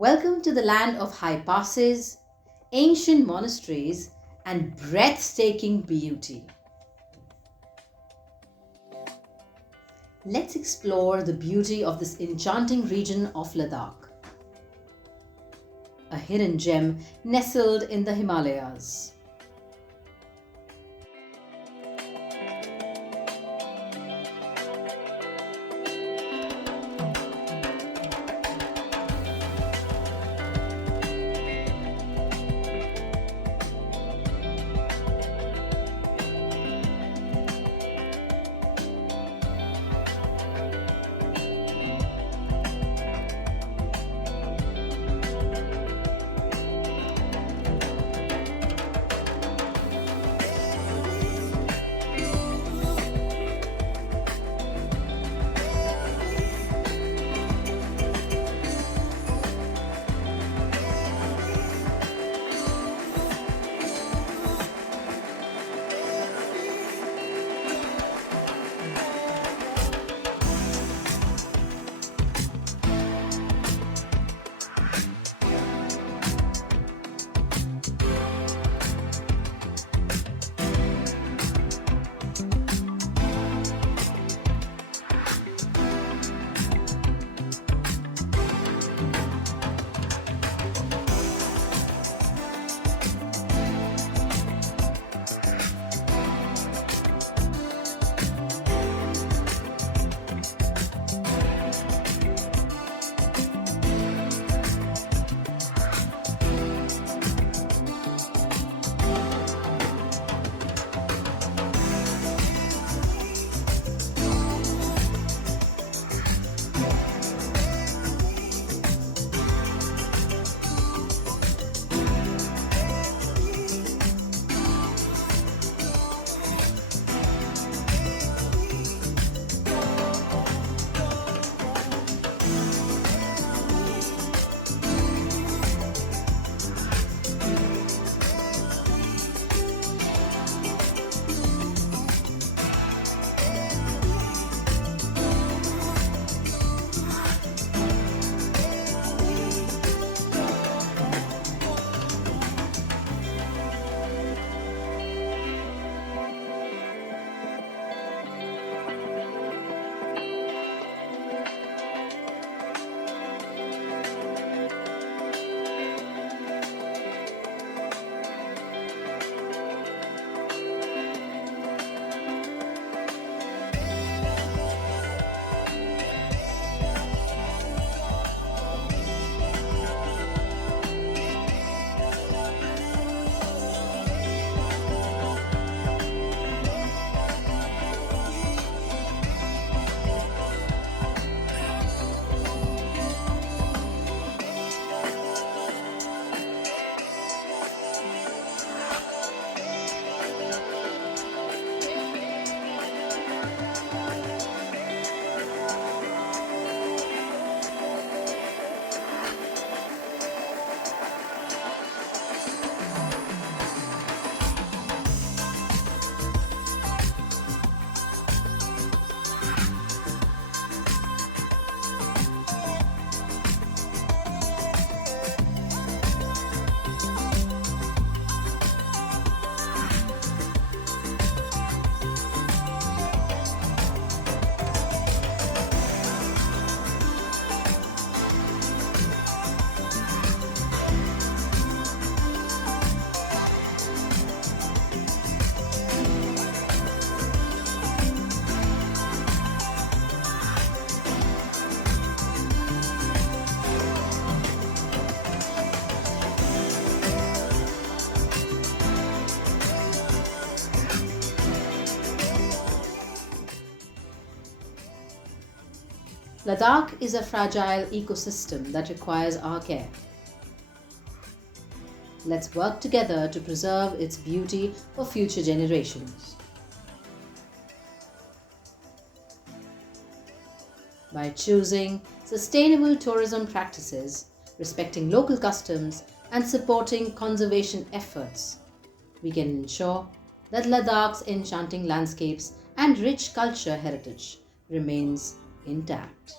Welcome to the land of high passes, ancient monasteries, and breathtaking beauty. Let's explore the beauty of this enchanting region of Ladakh, a hidden gem nestled in the Himalayas. Ladakh is a fragile ecosystem that requires our care. Let's work together to preserve its beauty for future generations. By choosing sustainable tourism practices, respecting local customs, and supporting conservation efforts, we can ensure that Ladakh's enchanting landscapes and rich culture heritage remains intact.